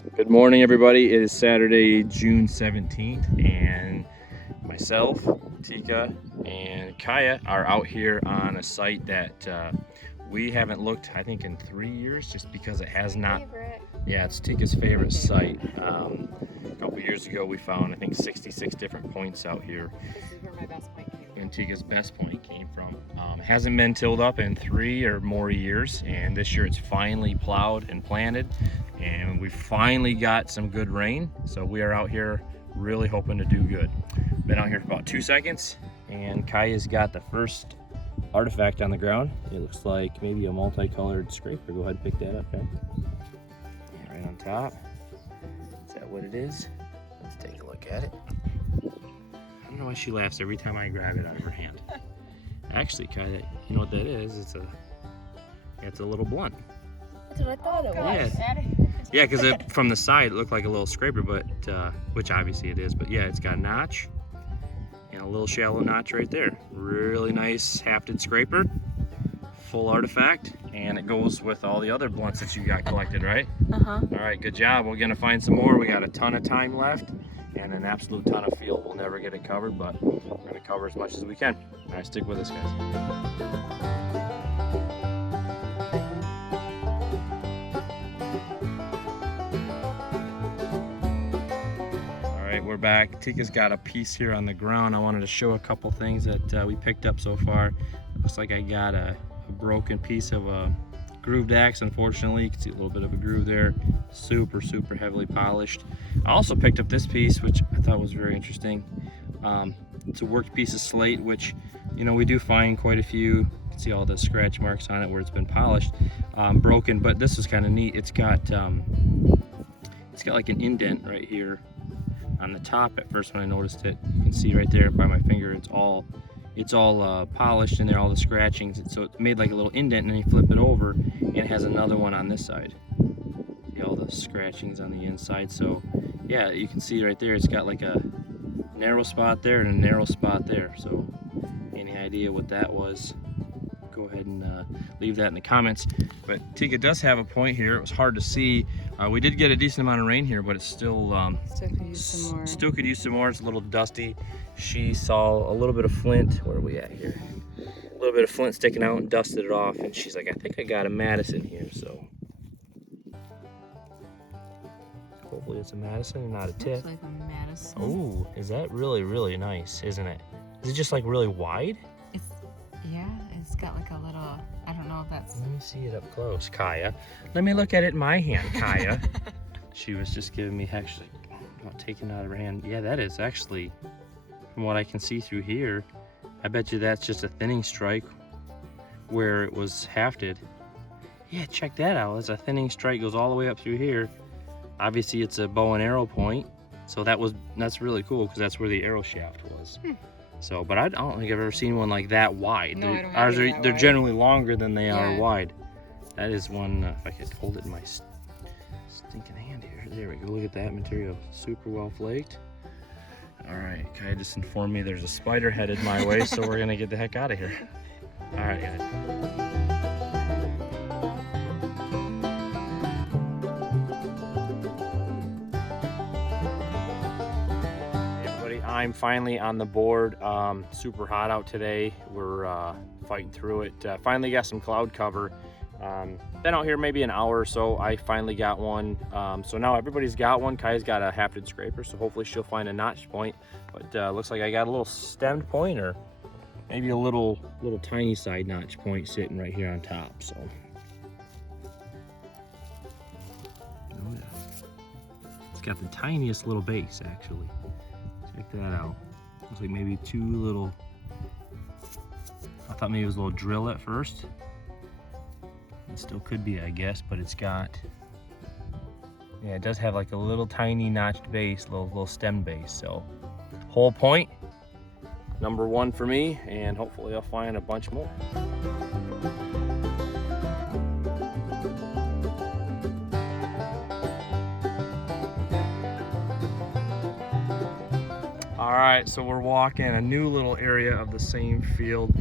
Good morning, everybody. It is Saturday, June 17th, and myself, Tika, and Kaya are out here on a site that we haven't looked, I think, in 3 years, just because it has not. Yeah, it's Tika's favorite site. A couple years ago, we found, I think, 66 different points out here. This is where my best point came from. And Tika's best point came from. Hasn't been tilled up in 3 or more years, and this year it's finally plowed and planted, and we finally got some good rain, so we are out here really hoping to do good. Been out here for about 2 seconds, and Kaya's got the first artifact on the ground. It looks like maybe a multicolored scraper. Go ahead and pick that up, okay? Right on top. Is that what it is? Let's take a look at it. I don't know why she laughs every time I grab it out of her hand. Actually, Kaya, you know what that is? It's a little blunt. That's what I thought it was. Yeah, because from the side it looked like a little scraper, but which obviously it is. But yeah, it's got a notch and a little shallow notch right there. Really nice hafted scraper, full artifact, and it goes with all the other blunts that you got collected, right? Uh-huh. All right, good job. We're gonna find some more. We got a ton of time left and an absolute ton of field. We'll never get it covered, but we're gonna cover as much as we can. All right, stick with us, guys. We're back. Tika's got a piece here on the ground. I wanted to show a couple things that we picked up so far. Looks like I got a broken piece of a grooved axe, unfortunately. You can see a little bit of a groove there. Super heavily polished. I also picked up this piece, which I thought was very interesting. It's a worked piece of slate, which, you know, we do find quite a few. You can see all the scratch marks on it where it's been polished, broken, but this is kind of neat. It's got like an indent right here on the top. At first when I noticed it, you can see right there by my finger, it's all polished in there, all the scratchings. So it made like a little indent, and then you flip it over and it has another one on this side. See all the scratchings on the inside. So yeah, you can see right there, it's got like a narrow spot there and a narrow spot there. So any idea what that was, go ahead and leave that in the comments. But Tika does have a point here. It was hard to see. We did get a decent amount of rain here, but it's still Still could use some more. Still could use some more. It's a little dusty. She saw a little bit of flint. Where are we at here? A little bit of flint sticking out and dusted it off. And she's like, I think I got a Madison here. So hopefully it's a Madison and not a tip. Looks like a Madison. Oh, is that really nice, isn't it? Is it just like really wide? Yeah, it's got like a little, I don't know if that's... Let me see it up close, Kaya. Let me look at it in my hand, Kaya. She was just giving me, actually, not taking it out of her hand. Yeah, that is actually, from what I can see through here, I bet you that's just a thinning strike where it was hafted. Yeah, check that out. There's a thinning strike, goes all the way up through here. Obviously, it's a bow and arrow point. So that's really cool, because that's where the arrow shaft was. So, but I don't think I've ever seen one like that wide. No, I don't Ours have are, it that they're wide. generally longer than they are Yeah. wide. That is one, if I could hold it in my stinking hand here. There we go, look at that material. Super well flaked. All right, Kaya just informed me there's a spider headed my way, so we're gonna get the heck out of here. All right, guys. I'm finally on the board. Super hot out today. We're fighting through it. Finally got some cloud cover. Been out here maybe an hour or so. I finally got one. So now everybody's got one. Kaya's got a hafted scraper, so hopefully she'll find a notch point. But looks like I got a little stemmed point, or maybe a little tiny side notch point sitting right here on top. So. Oh, yeah. It's got the tiniest little base, actually. Check that out. Looks like maybe two little, I thought maybe it was a little drill at first. It still could be, I guess, but it's got, yeah, it does have like a little tiny notched base, little stem base. So whole point, number one for me, and hopefully I'll find a bunch more. All right, so we're walking a new little area of the same field,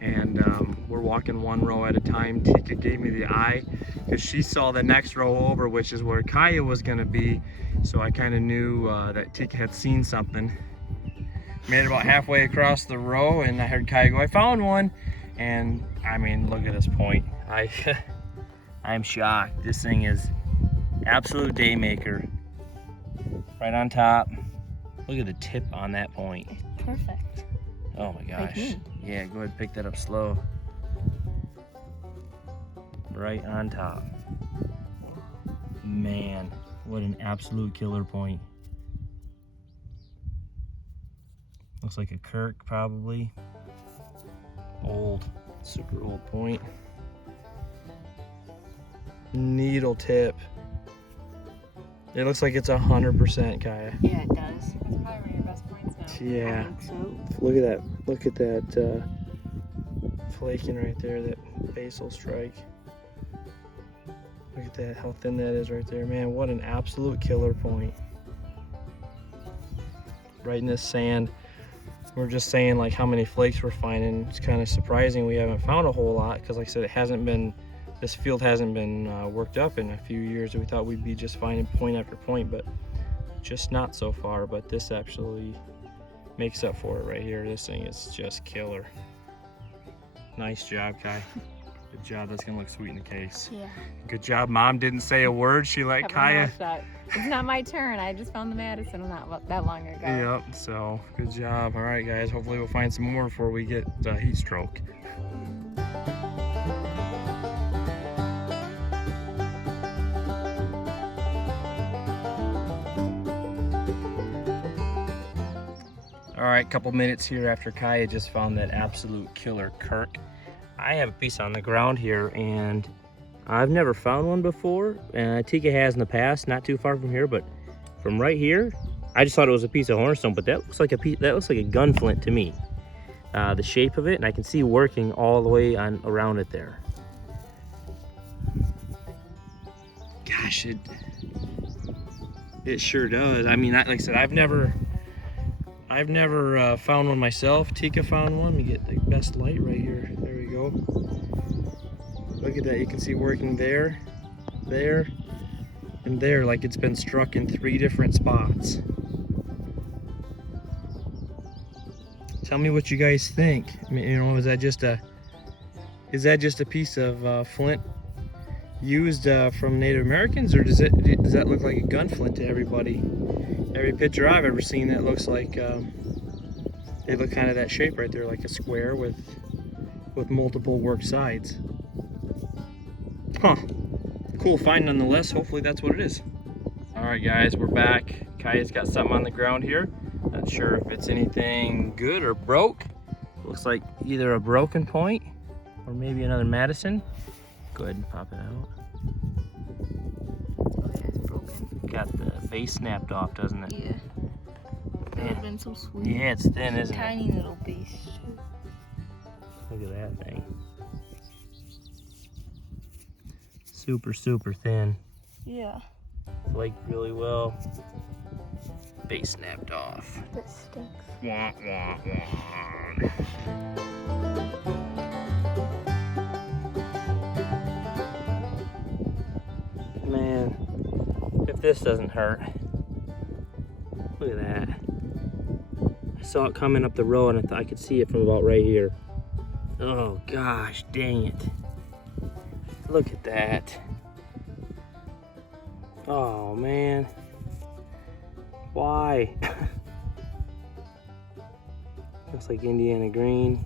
and we're walking one row at a time. Tika gave me the eye. because she saw the next row over, which is where Kaya was gonna be. So I kind of knew that Tika had seen something. Made it about halfway across the row and I heard Kaya go, I found one. And I mean, look at this point. I'm shocked. This thing is absolute day maker. Right on top. Look at the tip on that point. Perfect. Oh my gosh. Like me. Yeah, go ahead and pick that up slow. Right on top. Man, what an absolute killer point. Looks like a Kirk probably. Old, super old point. Needle tip. It looks like it's 100%, Kaya. Yeah, it does. That's probably one of your best points now. Yeah. I think so. Look at that. Look at that flaking right there, that basal strike. Look at that, how thin that is right there. Man, what an absolute killer point. Right in this sand. We're just saying like how many flakes we're finding. It's kind of surprising we haven't found a whole lot because like I said, it hasn't been, this field hasn't been worked up in a few years. We thought we'd be just finding point after point, but just not so far. But this actually makes up for it right here. This thing is just killer. Nice job, Kai. Good job. That's gonna look sweet in the case. Yeah. Good job. Mom didn't say a word. She let Kept my Kaya. mouth shut. It's not my turn. I just found the Madison not that long ago. Yep. So good job. All right, guys. Hopefully we'll find some more before we get heat stroke. All right, couple minutes here after Kaya just found that absolute killer Kirk. I have a piece on the ground here and I've never found one before. Tika has in the past, not too far from here, but from right here, I just thought it was a piece of hornstone, but that looks like a gun flint to me. The shape of it, and I can see working all the way on around it there. Gosh, it sure does. I mean, like I said, I've never found one myself. Tika found one. We get the best light right here. There we go. Look at that. You can see working there, there, and there, like it's been struck in 3 different spots. Tell me what you guys think. I mean, you know, is that just a piece of flint used from Native Americans, or does that look like a gun flint to everybody? Every picture I've ever seen that looks like they look kind of that shape right there, like a square with multiple worked sides. Huh. Cool find nonetheless. Hopefully that's what it is. All right, guys, we're back. Kaya's got something on the ground here. Not sure if it's anything good or broke. Looks like either a broken point or maybe another Madison. Go ahead and pop it out. Oh yeah, it's broken. Got the base snapped off, doesn't it? Yeah. That would have been so sweet. Yeah, it's thin, isn't it? Tiny little piece. Look at that thing. Super, super thin. Yeah. Flaked really well. Base snapped off. That stinks. Wah, wah, wah. Man, if this doesn't hurt. Look at that. I saw it coming up the road and I thought I could see it from about right here. Oh gosh, dang it. Look at that. Oh man. Why? Looks like Indiana green.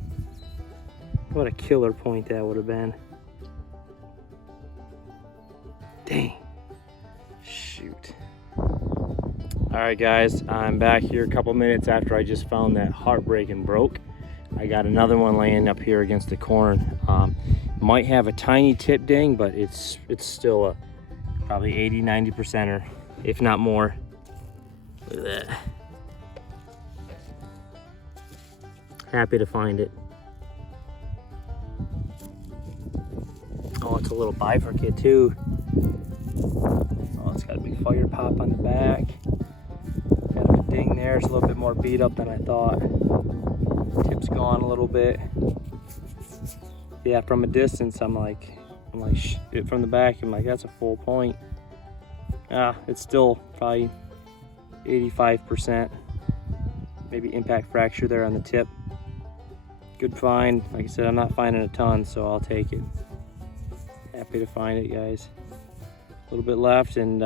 What a killer point that would have been. Dang. Shoot. Alright guys, I'm back here a couple minutes after I just found that heartbreaking broke. I got another one laying up here against the corn. Might have a tiny tip ding, but it's still a probably 80-90%er, if not more. Look at that. Happy to find it. Oh, it's a little bifurcate too. Oh, it's got a big fire pop on the back. Got a ding there. It's a little bit more beat up than I thought. Tip's gone a little bit. Yeah, from a distance, I'm I'm like, from the back, I'm like, that's a full point. It's still probably 85%. Maybe impact fracture there on the tip. Good find. Like I said, I'm not finding a ton, so I'll take it. Happy to find it, guys. A little bit left, and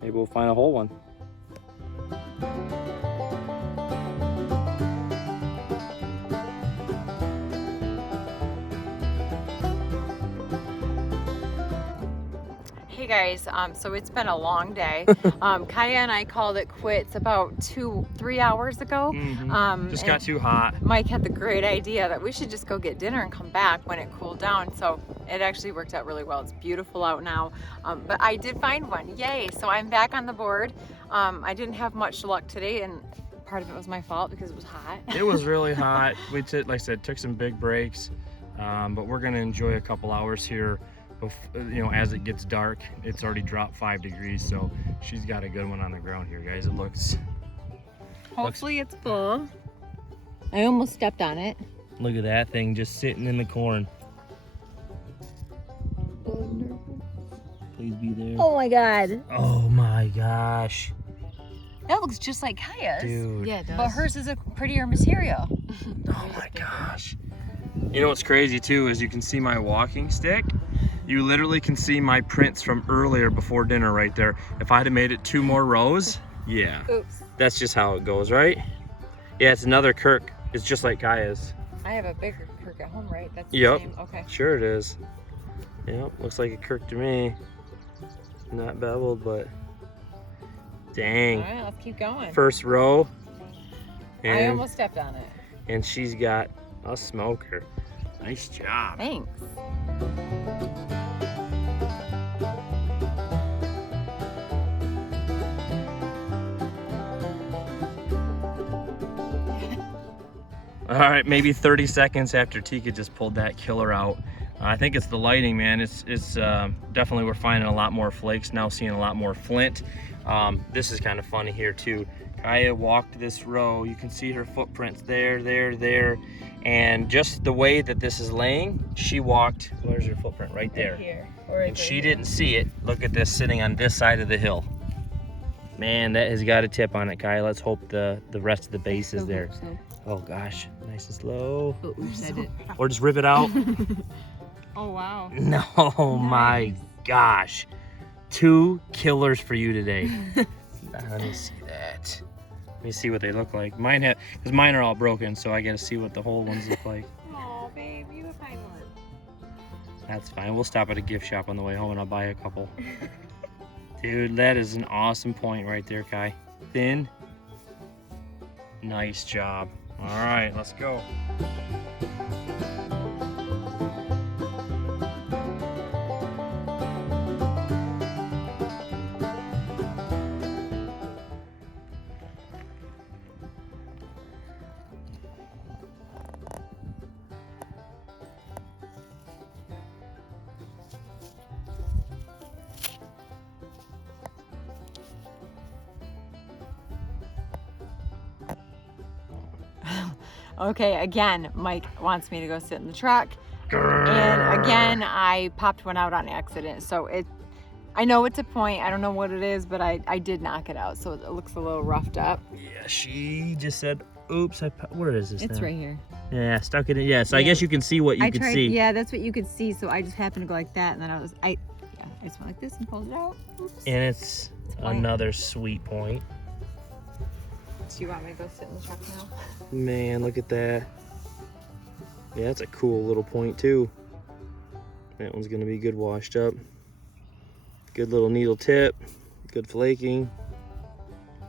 maybe we'll find a whole one. Hey guys, so it's been a long day. Kaya and I called it quits about 2-3 hours ago. Just got too hot. Mike had the great idea that we should just go get dinner and come back when it cooled down. So it actually worked out really well. It's beautiful out now. But I did find one, yay. So I'm back on the board. I didn't have much luck today, and part of it was my fault because it was hot. It was really hot. We like I said, took some big breaks, but we're gonna enjoy a couple hours here. You know, as it gets dark. It's already dropped 5 degrees, so she's got a good one on the ground here, guys. It looks. Hopefully it's full. I almost stepped on it. Look at that thing just sitting in the corn. Please be there. Oh my god. Oh my gosh. That looks just like Kaya's. Dude. Yeah, it does. But hers is a prettier material. Oh my gosh. You know what's crazy too is you can see my walking stick. You literally can see my prints from earlier before dinner right there. If I'd have made it 2 more rows, yeah. Oops. That's just how it goes, right? Yeah, it's another Kirk. It's just like Kaya's. I have a bigger Kirk at home, right? That's the Yep. same. Okay. Sure it is. Yep, looks like a Kirk to me. Not beveled, but dang. All right, let's keep going. First row. I almost stepped on it. And she's got a smoker. Nice job. Thanks. All right, maybe 30 seconds after Tika just pulled that killer out. I think it's the lighting, man. It's definitely, we're finding a lot more flakes now, seeing a lot more flint. This is kind of funny here too. Kaya walked this row. You can see her footprints there, there. And just the way that this is laying, she walked, where's your footprint? Right there. Right here. Or right And she here. didn't see it. Look at this sitting on this side of the hill. Man, that has got a tip on it, Kaya. Let's hope the rest of the base is there. Oh gosh, nice and slow. Oh, oops, I did. Or just rip it out. Oh, wow. No, my gosh. 2 killers for you today. Let me see that. Let me see what they look like. Mine have, because mine are all broken, so I gotta see what the whole ones look like. Oh, babe, you would find one. That's fine. We'll stop at a gift shop on the way home and I'll buy a couple. Dude, that is an awesome point right there, Kai. Thin. Nice job. All right, let's go. Okay, again, Mike wants me to go sit in the truck. And again, I popped one out on accident. So I know it's a point. I don't know what it is, but I did knock it out. So it looks a little roughed up. Yeah, she just said, oops, where is this It's now? right here. Yeah, stuck it in. Yeah, so I guess you can see what you can see. Yeah, that's what you could see. So I just happened to go like that. And then I just went like this and pulled it out. Oops. And it's another sweet point. Do you want me to go sit in the truck now? Man, look at that. Yeah, that's a cool little point too. That one's gonna be good washed up. Good little needle tip, good flaking.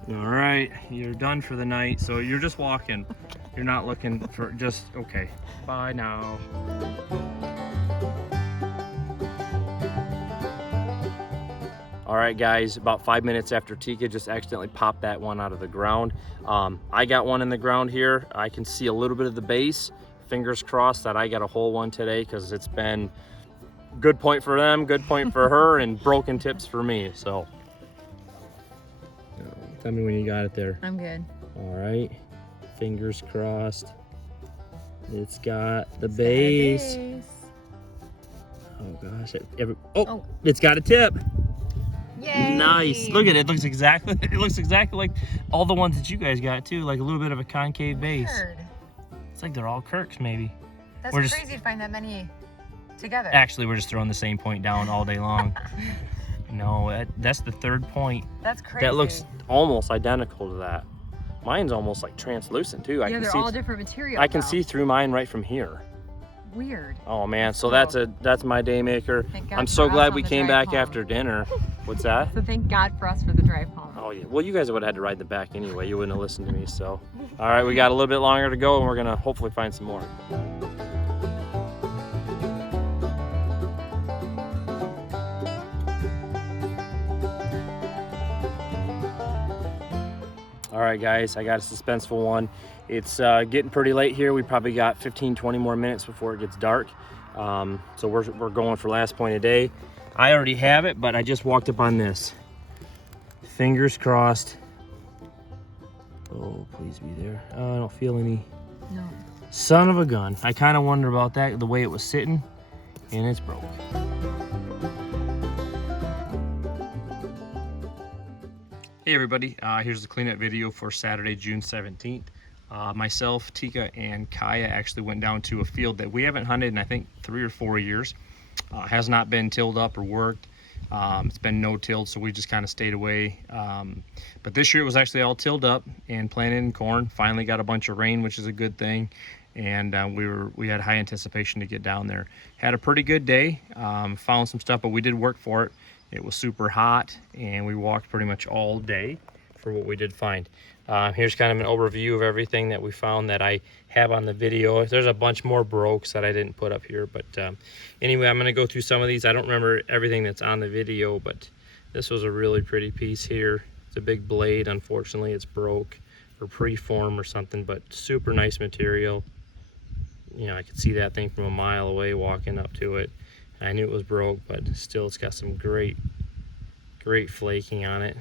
All right, you're done for the night. So you're just walking. You're not looking for okay. Bye now. All right, guys, about 5 minutes after Tika just accidentally popped that one out of the ground. I got one in the ground here. I can see a little bit of the base. Fingers crossed that I got a whole one today, because it's been good point for them, good point for her, and broken tips for me. So tell me when you got it there. I'm good. All right, fingers crossed. It's got the base. Oh gosh, it's got a tip. Yay! Nice. Look at it. It looks exactly like all the ones that you guys got too, like a little bit of a concave base. Weird. It's like they're all Kirks maybe. That's We're crazy to find that many together. Actually, we're just throwing the same point down all day long. No, that's the third point. That's crazy. That looks almost identical to that. Mine's almost like translucent too. Yeah, they're all different materials. I can see through mine right from here. Weird. Oh man, so Cool. that's my day maker. Thank God I'm for so us glad on we the came drive back home. after dinner. What's that? So thank God for us for the drive home. Oh yeah. Well, you guys would have had to ride the back anyway. You wouldn't have listened to me. So, all right, we got a little bit longer to go, and we're gonna hopefully find some more. All right, guys, I got a suspenseful one. It's getting pretty late here. We probably got 15-20 more minutes before it gets dark. So we're going for last point of day. I already have it, but I just walked up on this. Fingers crossed. Oh, please be there. Oh, I don't feel any. No. Son of a gun. I kind of wonder about that, the way it was sitting, and it's broke. Hey everybody, here's the cleanup video for Saturday, June 17th. Myself, Tika, and Kaya actually went down to a field that we haven't hunted in I think 3 or 4 years. Has not been tilled up or worked. It's been no-tilled, so we just kind of stayed away. But this year it was actually all tilled up and planted in corn. Finally got a bunch of rain, which is a good thing. And we had high anticipation to get down there. Had a pretty good day. Found some stuff, but we did work for it. It was super hot, and we walked pretty much all day for what we did find. Here's kind of an overview of everything that we found that I have on the video. There's a bunch more brokes that I didn't put up here, but anyway, I'm gonna go through some of these. I don't remember everything that's on the video, but this was a really pretty piece here. It's a big blade. Unfortunately, it's broke or preform or something, but super nice material. You know, I could see that thing from a mile away walking up to it. I knew it was broke, but still it's got some great flaking on it.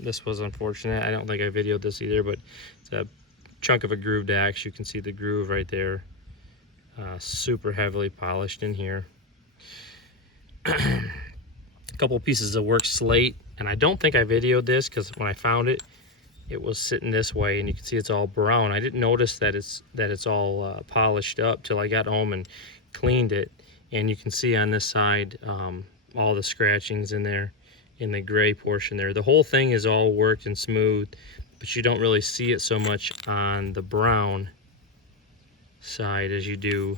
This was unfortunate. I don't think I videoed this either, but it's a chunk of a grooved axe. You can see the groove right there. Super heavily polished in here. A couple pieces of work slate, and I don't think I videoed this because when I found it, it was sitting this way, and you can see it's all brown. I didn't notice that it's all polished up till I got home and cleaned it, and you can see on this side all the scratchings in there in the gray portion there. The whole thing is all worked and smooth, but you don't really see it so much on the brown side as you do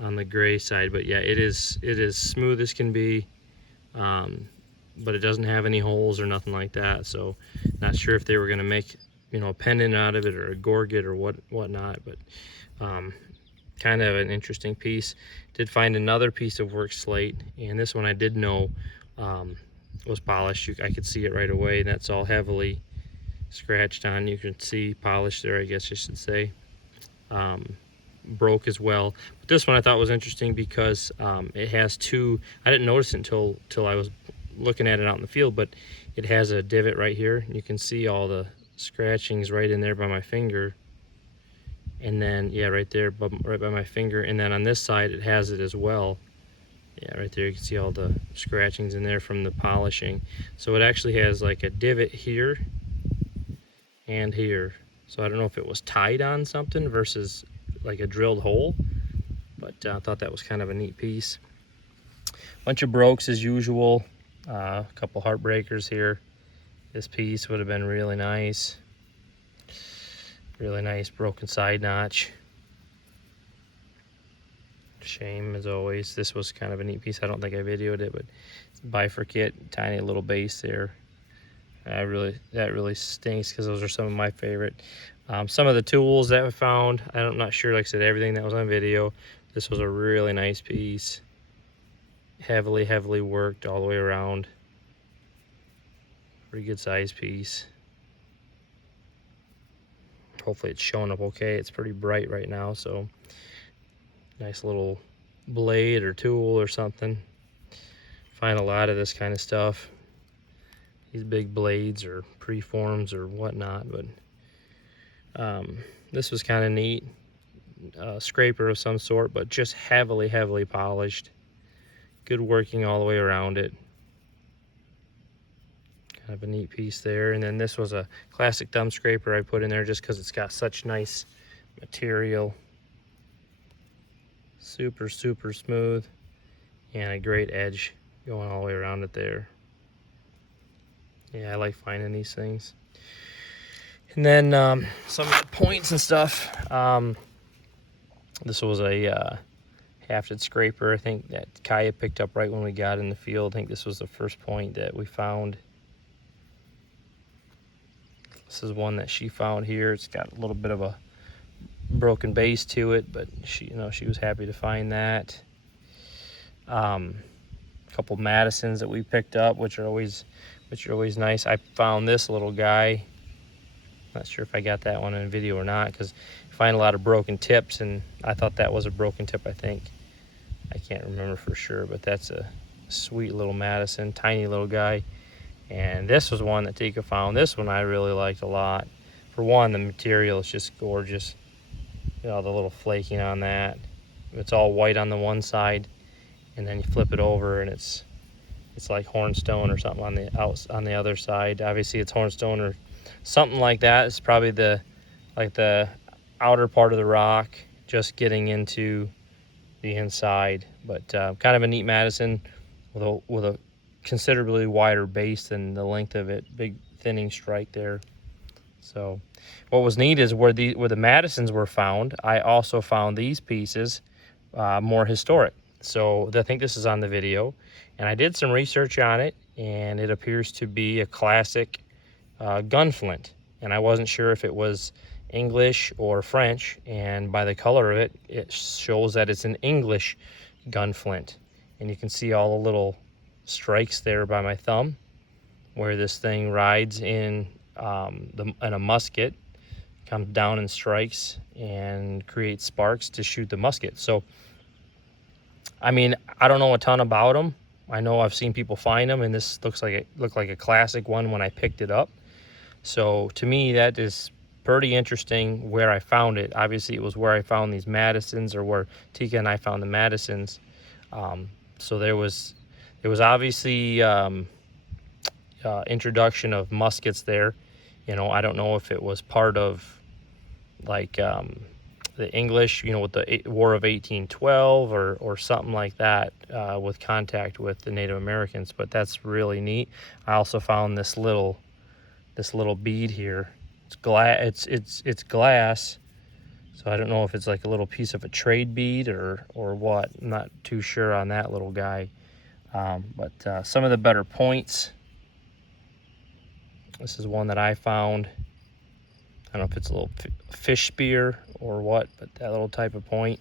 on the gray side. But yeah, it is smooth as can be. But it doesn't have any holes or nothing like that, so not sure if they were going to make, you know, a pendant out of it or a gorget or whatnot, but kind of an interesting piece. Did find another piece of work slate, and this one I did know was polished. I could see it right away, and that's all heavily scratched on. You can see polished there, I guess you should say. Broke as well, but this one I thought was interesting because it has two. I didn't notice it until I was looking at it out in the field, but it has a divot right here. You can see all the scratchings right in there by my finger, and then yeah, right there, right by my finger, and then on this side it has it as well. Yeah, right there you can see all the scratchings in there from the polishing. So it actually has like a divot here and here. So I don't know if it was tied on something versus like a drilled hole, but I thought that was kind of a neat piece. Bunch of brokes as usual. A couple heartbreakers here. This piece would have been really nice. Really nice broken side notch. Shame as always. This was kind of a neat piece. I don't think I videoed it, but it's bifurcate, tiny little base there. That really stinks because those are some of my favorite. Some of the tools that I found, I'm not sure, like I said, everything that was on video. This was a really nice piece. Heavily worked all the way around. Pretty good size piece. Hopefully it's showing up okay. It's pretty bright right now, so nice little blade or tool or something. Find a lot of this kind of stuff. These big blades or preforms or whatnot, but this was kind of neat. scraper of some sort, but just heavily polished. Good working all the way around it. Kind of a neat piece there. And then this was a classic thumb scraper I put in there just because it's got such nice material. Super smooth, and a great edge going all the way around it there. Yeah, I like finding these things. And then some of the points and stuff. This was a hafted scraper, I think, that Kaya picked up right when we got in the field. I think this was the first point that we found. This is one that she found here. It's got a little bit of a broken base to it, but she was happy to find that. Couple Madisons that we picked up, which are always nice. I found this little guy. Not sure if I got that one in video or not, because you find a lot of broken tips, and I thought that was a broken tip, I think. I can't remember for sure, but that's a sweet little Madison, tiny little guy. And this was one that Tika found. This one I really liked a lot. For one, the material is just gorgeous. You know, the little flaking on that. It's all white on the one side, and then you flip it over and it's like hornstone or something on the other side. Obviously it's hornstone or something like that. It's probably the outer part of the rock just getting into the inside. But kind of a neat Madison with a considerably wider base than the length of it. Big thinning strike there. So what was neat is where the Madisons were found, I also found these pieces more historic. So I think this is on the video, and I did some research on it, and it appears to be a classic gun flint. And I wasn't sure if it was English or French, and by the color of it, it shows that it's an English gun flint. And you can see all the little strikes there by my thumb, where this thing rides in a musket, comes down and strikes and creates sparks to shoot the musket. So, I mean, I don't know a ton about them. I know I've seen people find them, and this looked like a classic one when I picked it up. So to me, that is pretty interesting where I found it. Obviously, it was where I found these Madisons, or where Tika and I found the Madisons. So there was obviously introduction of muskets there. You know, I don't know if it was part of like the English, you know, with the War of 1812 or something like that, with contact with the Native Americans. But that's really neat. I also found this little bead here. It's glass. It's glass. So I don't know if it's like a little piece of a trade bead or what. I'm not too sure on that little guy. But some of the better points. This is one that I found. I don't know if it's a little fish spear or what, but that little type of point.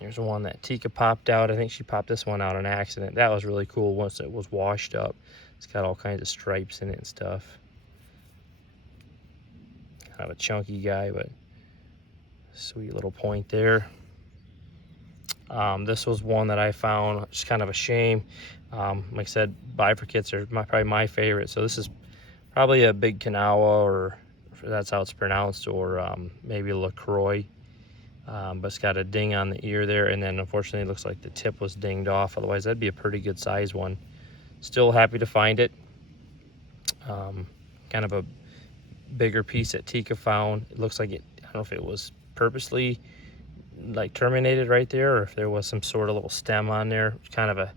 Here's one that Tika popped out. I think she popped this one out on accident. That was really cool once it was washed up. It's got all kinds of stripes in it and stuff. Kind of a chunky guy, but sweet little point there. This was one that I found. It's kind of a shame. Like I said, bifurcates are probably my favorite. So this is probably a big Kanawha, or that's how it's pronounced, or maybe LaCroix. But it's got a ding on the ear there, and then unfortunately it looks like the tip was dinged off. Otherwise that'd be a pretty good size one. Still happy to find it. Kind of a bigger piece that Tika found. It looks like it, I don't know if it was purposely like terminated right there, or if there was some sort of little stem on there. It's kind of a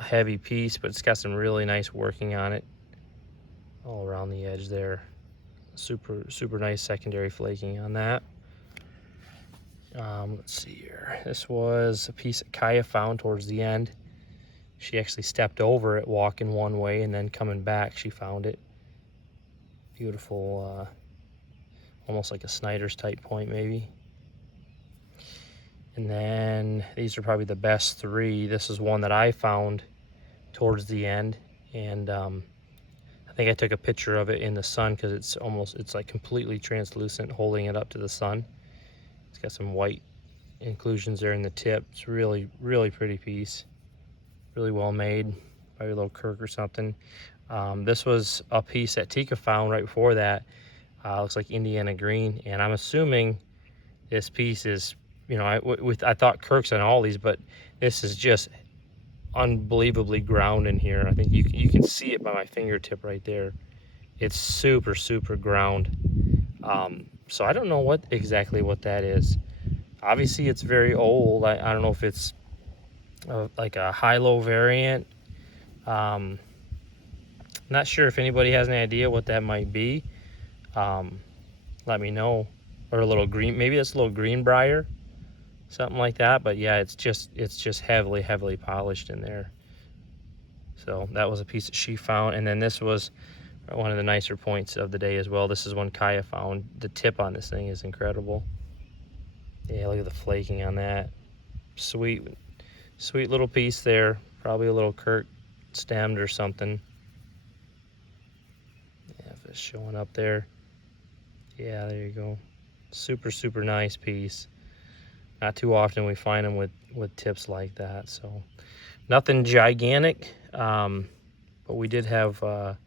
heavy piece, but it's got some really nice working on it all around the edge there. Super nice secondary flaking on that. Let's see here. This was a piece that Kaya found towards the end. She actually stepped over it walking one way, and then coming back she found it. Beautiful, almost like a Snyder's type point maybe. And then these are probably the best three. This is one that I found towards the end, and I think I took a picture of it in the sun because it's like completely translucent, holding it up to the sun. It's got some white inclusions there in the tip. It's really pretty piece, really well made. Probably a little Kirk or something. This was a piece that Tika found right before that. Looks like Indiana green, and I'm assuming This piece is, you know, I thought Kirk's on all these, but this is just unbelievably ground in here. I think you can see it by my fingertip right there. It's super, super ground. So I don't know exactly what that is. Obviously it's very old. I don't know if it's like a high-low variant. Not sure if anybody has any idea what that might be. Let me know. Or a little green, maybe that's a little greenbrier, something like that. But yeah, it's just heavily polished in there. So that was a piece that she found. And then this was one of the nicer points of the day as well. This is one Kaya found. The tip on this thing is incredible. Yeah, look at the flaking on that. Sweet little piece there. Probably a little Kirk stemmed or something. Yeah, if it's showing up there. Yeah, there you go. Super, super nice piece. Not too often we find them with tips like that. So nothing gigantic, but we did have a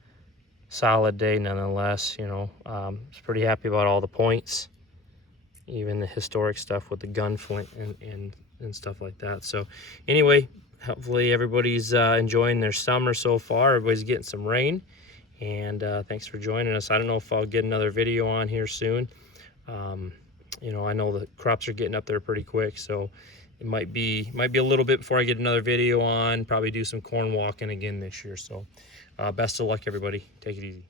solid day nonetheless. You know, I was pretty happy about all the points, even the historic stuff with the Gun Flint and stuff like that. So anyway, hopefully everybody's enjoying their summer so far. Everybody's getting some rain, and thanks for joining us. I don't know if I'll get another video on here soon. You know, I know the crops are getting up there pretty quick, so it might be a little bit before I get another video on. Probably do some corn walking again this year. So best of luck, everybody. Take it easy.